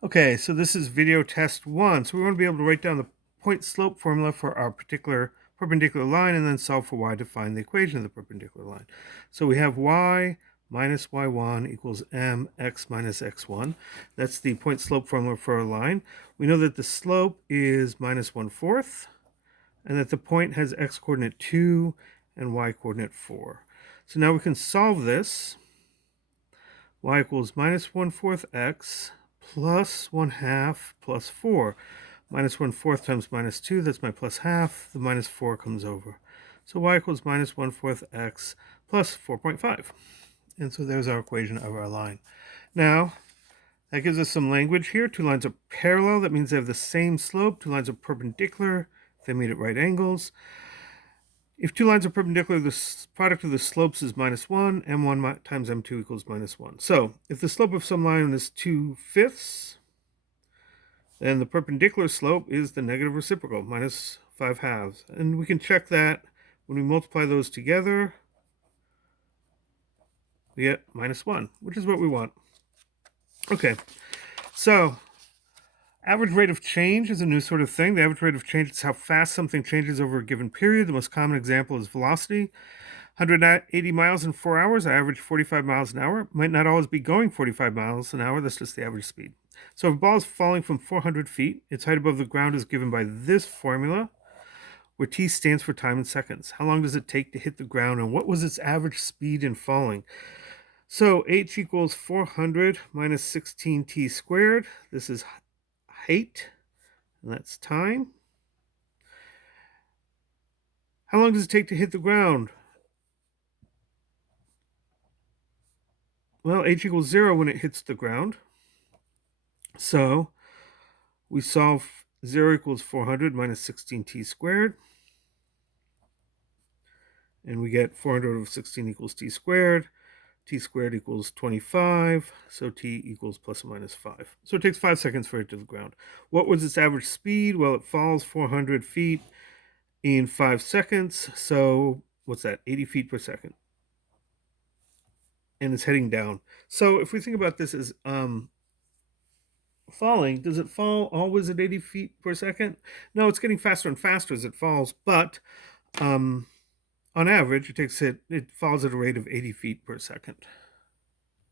Okay, so this is video test 1. So we want to be able to write down the point slope formula for our particular perpendicular line and then solve for y to find the equation of the perpendicular line. So we have y minus y1 equals mx minus x1. That's the point slope formula for a line. We know that the slope is minus 1/4 and that the point has x coordinate 2 and y coordinate 4. So now we can solve this. Y equals minus 1/4 x plus 1/2 plus 4. Minus 1/4 times minus 2, that's my plus half. The minus 4 comes over. So y equals minus 1/4 x plus 4.5. And so there's our equation of our line. Now, that gives us some language here. Two lines are parallel. That means they have the same slope. Two lines are perpendicular. They meet at right angles. If two lines are perpendicular, the product of the slopes is minus 1. M1 times M2 equals minus 1. So if the slope of some line is 2/5, then the perpendicular slope is the negative reciprocal, minus 5/2. And we can check that when we multiply those together, we get minus 1, which is what we want. Okay, so average rate of change is a new sort of thing. The average rate of change is how fast something changes over a given period. The most common example is velocity. 180 miles in 4 hours, I average 45 miles an hour. Might not always be going 45 miles an hour, that's just the average speed. So if a ball is falling from 400 feet, its height above the ground is given by this formula, where t stands for time in seconds. How long does it take to hit the ground, and what was its average speed in falling? So h equals 400 minus 16t squared. This is height, and that's time. How long does it take to hit the ground? Well, h equals 0 when it hits the ground. So we solve 0 equals 400 minus 16t squared. And we get 400 over 16 equals t squared. T squared equals 25. So t equals plus or minus 5. So it takes 5 seconds for it to the ground. What was its average speed? Well, it falls 400 feet in 5 seconds. So what's that? 80 feet per second. And it's heading down. So if we think about this as falling, does it fall always at 80 feet per second? No, it's getting faster and faster as it falls, but on average, it falls at a rate of 80 feet per second.